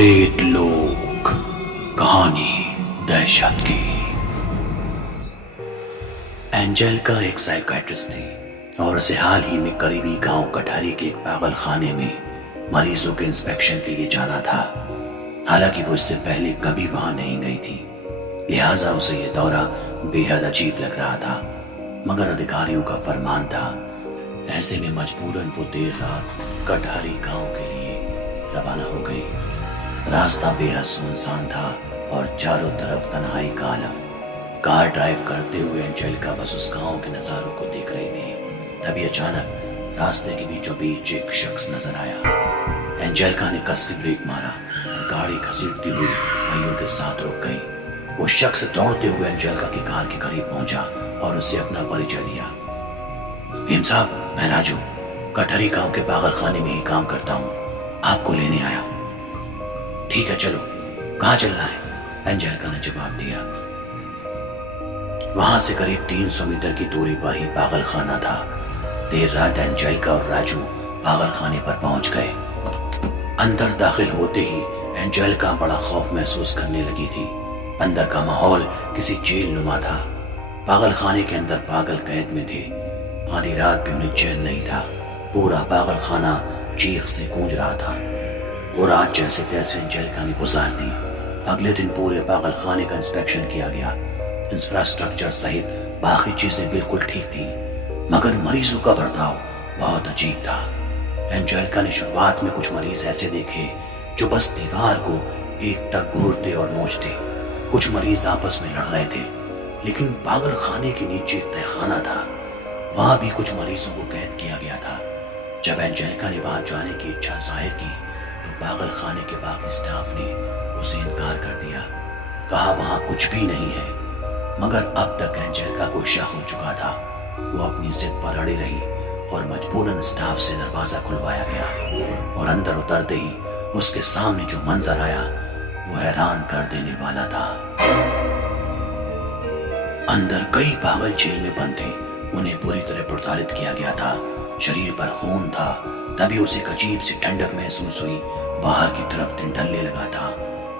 प्रेत लोक, कहानी दहशत की। एंजेलिका एक साइकियाट्रिस्ट थी और उसे हाल ही में करीबी गांव कटहरी के एक पागल खाने में मरीजों के इंस्पेक्शन के लिए जाना था। हालांकि वो इससे पहले कभी वहां नहीं गई थी, लिहाजा उसे यह दौरा बेहद अजीब लग रहा था। मगर अधिकारियों का फरमान था, ऐसे में मजबूरन वो देर रात कटहरी गांव के लिए रवाना हो गई। रास्ता बेहद सुनसान था और चारों तरफ तन्हाई का आलम। कार ड्राइव करते हुए एंजेलिका बस उस गांव के नजारों को देख रही थी। तभी अचानक रास्ते के बीचों बीच एक शख्स नजर आया। एंजेलिका ने कस के ब्रेक मारा और गाड़ी घसीटती हुई पहियों के साथ रुक गई। वो शख्स दौड़ते हुए एंजेलिका की कार के करीब पहुंचा और उसे अपना परिचय दिया। भीम साहब, मैं राजू कटहरी गांव के पागल खाने में ही काम करता हूँ, आपको लेने आया। ठीक है, चलो, कहाँ चलना है? एंजेलिका ने जवाब दिया। वहां से करीब 300 मीटर की दूरी पर ही पागल खाना था। देर रात एंजेलिका और राजू पागल खाने पर पहुंच गए। अंदर दाखिल होते ही एंजेलिका बड़ा खौफ महसूस करने लगी थी। अंदर का माहौल किसी जेल नुमा था। पागल खाने के अंदर पागल कैद में थे। आधी रात भी उन्हें चैन नहीं था। पूरा पागल खाना चीख से गूंज रहा था। वो रात जैसे तैसे एंजेलिका ने गुजार दी। अगले दिन पूरे पागल खाने का इंस्पेक्शन किया गया। इंफ्रास्ट्रक्चर सहित बाकी चीजें बिल्कुल ठीक थी, मगर मरीजों का बर्ताव बहुत अजीब था। एंजेलिका ने शुरुआत में कुछ मरीज ऐसे देखे जो बस दीवार को एकटक घूरते और नोचते। कुछ मरीज आपस में लड़ रहे थे, लेकिन पागल खाने के नीचे एक तहखाना था, वहां भी कुछ मरीजों को कैद किया गया था। जब एंजेलिका ने वहां जाने की इच्छा जाहिर की तो पागल खाने के बाकी स्टाफ ने उसे इनकार कर दिया। कहा वहां कुछ भी नहीं है। मगर अब तक एंजेलिका को शक हो चुका था। वो अपनी जिद पर अड़ी रही और मजबूरन स्टाफ से दरवाजा खुलवाया गया और अंदर उतरते ही उसके सामने जो मंजर आया वो हैरान कर देने वाला था। अंदर कई पागल जेल में बंद थे। उन्हें पूरी तरह प्रताड़ित किया गया था। शरीर पर खून था। तभी उसे एक अजीब सी ठंडक महसूस हुई। बाहर की तरफ तिनठल्ले लगा था।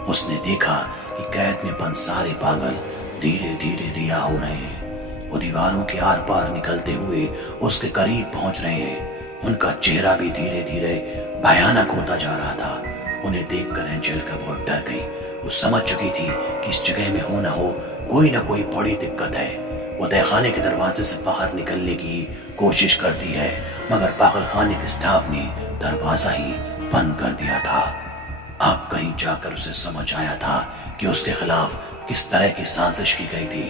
उसने देखा कि कैद में बंद सारे पागल धीरे धीरे रिहा हो रहे हैं। वो दीवारों के आर पार निकलते हुए उसके करीब पहुंच रहे हैं। उनका चेहरा भी धीरे धीरे भयानक होता जा रहा था। उन्हें देखकर एंजेलिका बहुत डर गई। वो समझ चुकी थी कि इस जगह में हो ना कोई बड़ी दिक्कत है। वो तहखाने के दरवाजे से बाहर निकलने की कोशिश करती है, मगर पागल खाने के स्टाफ ने दरवाजा ही बंद कर दिया था। अब कहीं जाकर उसे समझ आया था कि उसके खिलाफ किस तरह की साजिश की गई थी।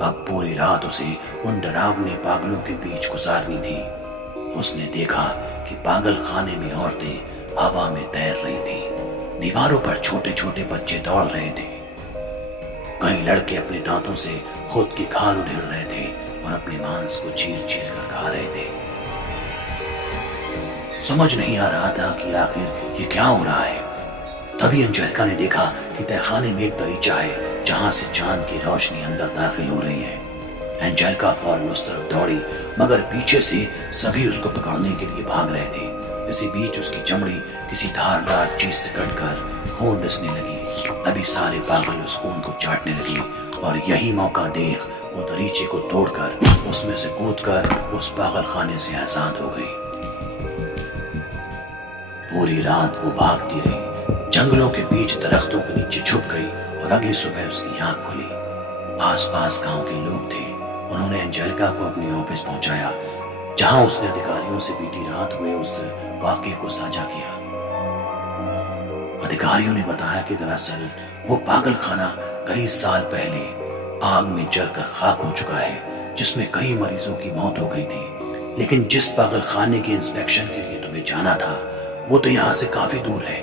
अब पूरी रात उसे उन डरावने पागलों के बीच गुजारनी थी। उसने देखा कि पागल खाने में औरतें हवा में तैर रही थी। दीवारों पर छोटे छोटे बच्चे दौड़ रहे थे। कई लड़के अपने दांतों से खुद की खाल उधेड़ रहे थे और अपने मांस को चीर चीर कर खा रहे थे। समझ नहीं आ रहा था कि आखिर ये क्या हो रहा है। तभी एंजेलिका ने देखा कि तहखाने में एक दरीचा है जहां से चांद की रोशनी अंदर दाखिल हो रही है। एंजेलिका फौरन उस तरफ दौड़ी, मगर पीछे से सभी उसको पकड़ने के लिए भाग रहे थे। इसी बीच उसकी चमड़ी किसी धारदार चीज से कटकर खून रिसने लगी। तभी सारे पागल उस खून को चाटने लगे और यही मौका देख वो दरीचे को तोड़कर उसमें से कूदकर उस पागल खाने से आजाद हो गई। पूरी रात वो भागती रही, जंगलों के बीच दरख्तों के नीचे छुप गई और अगली सुबह उसकी आंख खुली। आसपास गांव के लोग थे। उन्होंने एंजेलिका को अपने ऑफिस पहुंचाया, जहां उसने अधिकारियों से बीती रात हुए उस वाकये को साझा किया। अधिकारियों ने बताया कि दरअसल वो पागल खाना कई साल पहले आग में जलकर खाक हो चुका है, जिसमें कई मरीजों की मौत हो गई थी। लेकिन जिस पागल खाने के इंस्पेक्शन के लिए तुम्हें जाना था वो तो यहाँ से काफी दूर है।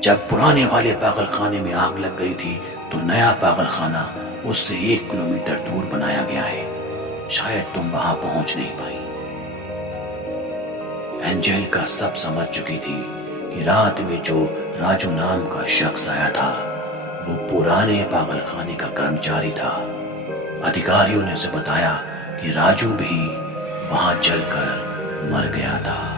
जब पुराने वाले पागल खाने में आग लग गई थी तो नया पागल खाना उससे 1 किलोमीटर दूर बनाया गया है। शायद तुम वहां पहुंच नहीं पाई। एंजेलिका सब समझ चुकी थी कि रात में जो राजू नाम का शख्स आया था वो पुराने पागल खाने का कर्मचारी था। अधिकारियों ने उसे बताया कि राजू भी वहां जलकर मर गया था।